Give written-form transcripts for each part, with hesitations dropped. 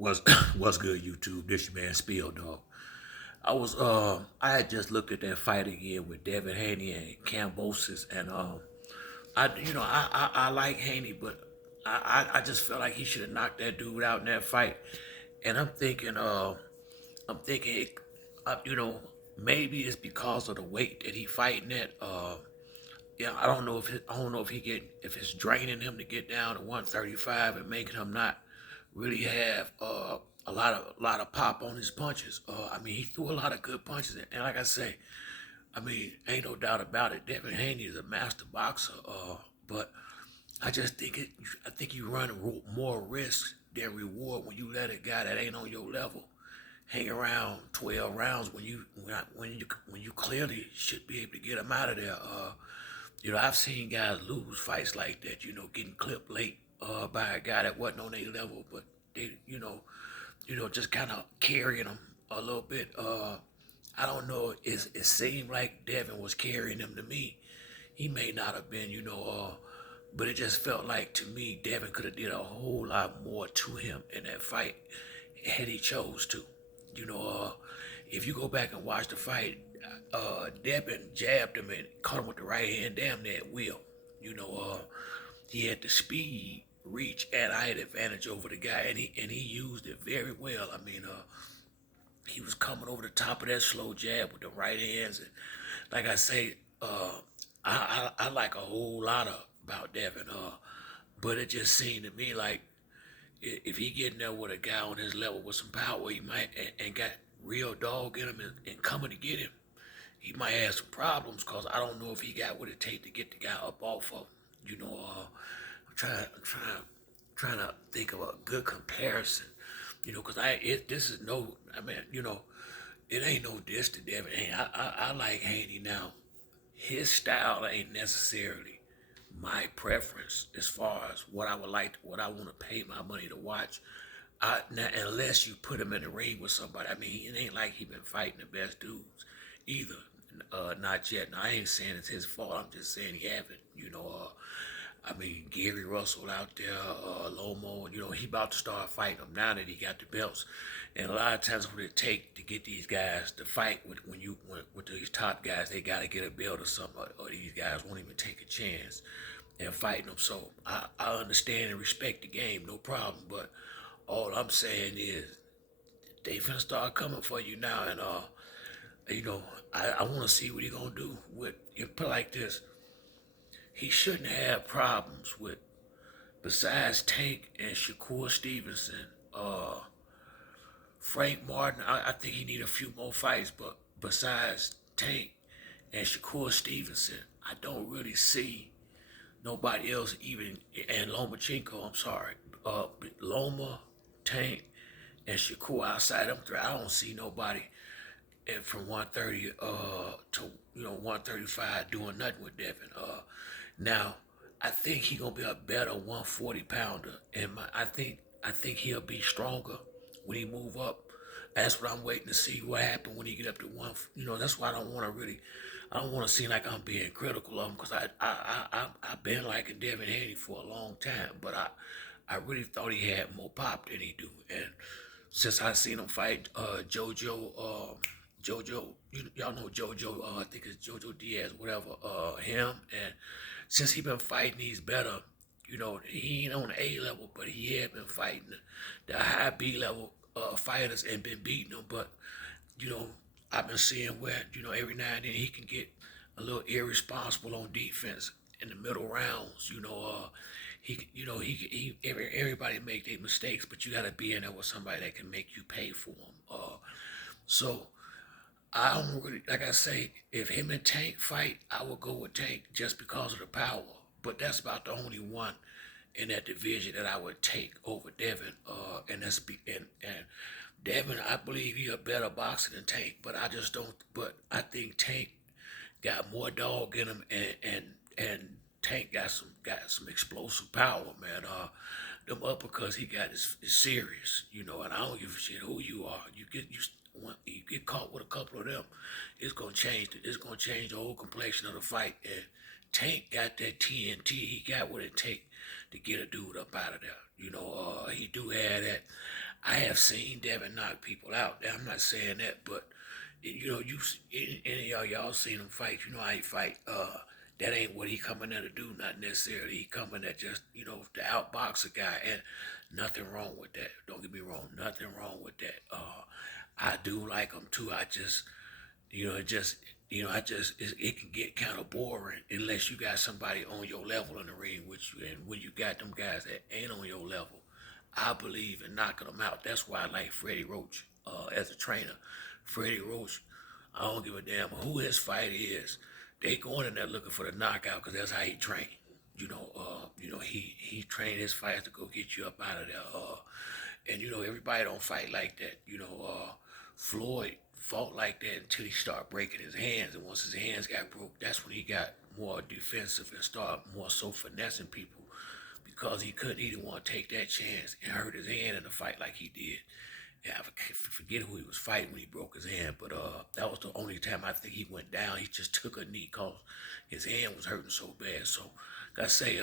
Was what's good, YouTube? This your man Spill Dog. I had just looked at that fight again with Devin Haney and Cambosis, and I like Haney, but I just felt like he should have knocked that dude out in that fight, and I'm thinking, you know, maybe it's because of the weight that he fighting at. Yeah, I don't know if if it's draining him to get down to 135 and making him not really have a lot of pop on his punches. I mean, he threw a lot of good punches, and like I say, I mean, ain't no doubt about it. Devin Haney is a master boxer, but I just think I think you run more risk than reward when you let a guy that ain't on your level hang around 12 rounds when you clearly should be able to get him out of there. I've seen guys lose fights like that. Getting clipped late by a guy that wasn't on their level, but they, just kind of carrying them a little bit. I don't know. It seemed like Devin was carrying him to me. He may not have been, but it just felt like to me Devin could have did a whole lot more to him in that fight had he chose to. You know, uh, if you go back and watch the fight, Devin jabbed him and caught him with the right hand damn near at will. You know, he had the speed, reach, and I had advantage over the guy, and he used it very well. I mean, he was coming over the top of that slow jab with the right hands, and like I say, I like a whole lot about Devin. But it just seemed to me like if he getting there with a guy on his level with some power, he might and got real dog in him and coming to get him, he might have some problems because I don't know if he got what it take to get the guy up off of him. I'm trying to think of a good comparison. Because this is no, I mean, it ain't no diss to Devin Haney. I like Haney now. His style ain't necessarily my preference as far as what I want to pay my money to watch. Now, unless you put him in the ring with somebody. I mean, it ain't like he been fighting the best dudes either. Not yet. Now, I ain't saying it's his fault. I'm just saying he haven't. I mean, Gary Russell out there, Lomo, he about to start fighting them now that he got the belts. And a lot of times what it take to get these guys to fight with these top guys, they got to get a belt or something, or these guys won't even take a chance in fighting them. So I understand and respect the game, no problem. But all I'm saying is they finna start coming for you now. And, I want to see what he going to do with, put it like this, he shouldn't have problems with, besides Tank and Shakur Stevenson, Frank Martin. I think he need a few more fights, but besides Tank and Shakur Stevenson, I don't really see nobody else even, and Lomachenko, I'm sorry, Loma, Tank, and Shakur outside them three. I don't see nobody from 130 to 135 doing nothing with Devin. Now I think he gonna be a better 140 pounder, and I think he'll be stronger when he move up. That's what I'm waiting to see what happen when he get up to one. That's why I don't want to seem like I'm being critical of him because I've been liking Devin Haney for a long time, but I really thought he had more pop than he do, and since I seen him fight JoJo, y'all know JoJo, I think it's JoJo Diaz, whatever, him, and since he been fighting, he's better. He ain't on the A level, but he had been fighting the high B level fighters and been beating them. But you know, I've been seeing where every now and then he can get a little irresponsible on defense in the middle rounds. Everybody make their mistakes, but you got to be in there with somebody that can make you pay for them. So I don't really, like I say, if him and Tank fight, I will go with Tank just because of the power. But that's about the only one in that division that I would take over Devin. And Devin, I believe he a better boxer than Tank, but I just don't. But I think Tank got more dog in him, and Tank got some explosive power, man. Them uppercuts he got is serious, and I don't give a shit who you are. You get caught with a couple of them, it's gonna change the whole complexion of the fight. And Tank got that TNT. He got what it take to get a dude up out of there. He do have that. I have seen Devin knock people out. Now, I'm not saying that, but any of y'all seen him fight. You know how he fight. That ain't what he coming there to do. Not necessarily. He coming there just to outbox a guy, and nothing wrong with that. Don't get me wrong. Nothing wrong with that. I do like him too. I just it just, it can get kind of boring unless you got somebody on your level in the ring with you. And when you got them guys that ain't on your level, I believe in knocking them out. That's why I like Freddie Roach as a trainer. Freddie Roach, I don't give a damn who his fight is. They going in there looking for the knockout because that's how he trained. He trained his fighters to go get you up out of there. And everybody don't fight like that. Floyd fought like that until he started breaking his hands, and once his hands got broke, that's when he got more defensive and started more so finessing people because he didn't want to take that chance and hurt his hand in a fight like he did. Yeah, I forget who he was fighting when he broke his hand, but that was the only time I think he went down. He just took a knee cause his hand was hurting so bad. So, gotta say,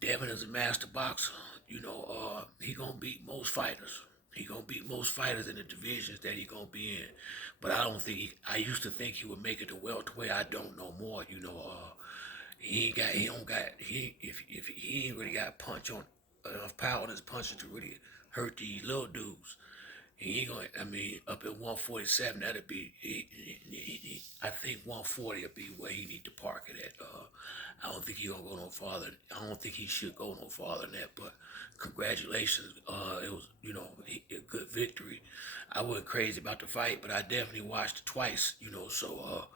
Devin is a master boxer. He gonna beat most fighters. He gonna beat most fighters in the divisions that he gonna be in. But I don't think I used to think he would make it to welterweight. I don't know more. If he ain't really got punch on enough power in his punches to really hurt these little dudes. He ain't gonna. I mean, up at 147, that'd be. I think 140 will be where he need to park it at. I don't think he gonna go no farther. I don't think he should go no farther than that. But congratulations. It was a good victory. I wasn't crazy about the fight, but I definitely watched it twice. So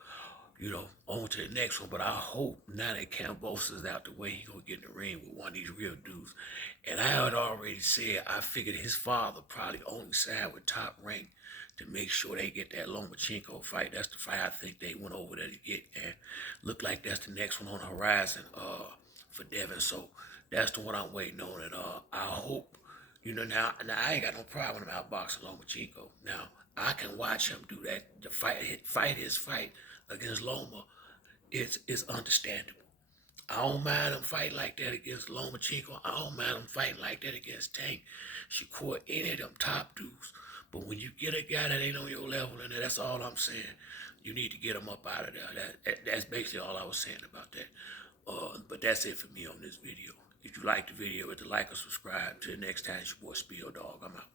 on to the next one. But I hope now that Cambosa's out the way, he gonna get in the ring with one of these real dudes. And I had already said I figured his father probably only signed with Top Rank to make sure they get that Lomachenko fight. That's the fight I think they went over there to get, and look like that's the next one on the horizon for Devin. So that's the one I'm waiting on, and I hope now I ain't got no problem with outboxing Lomachenko. Now I can watch him do that. The fight his fight against Loma, it's understandable. I don't mind him fighting like that against Lomachenko. I don't mind him fighting like that against Tank, Shakur, any of them top dudes. But when you get a guy that ain't on your level, and that's all I'm saying, you need to get him up out of there. That's basically all I was saying about that. But that's it for me on this video. If you like the video, hit the like or subscribe. Till next time, it's your boy Spill Dog. I'm out.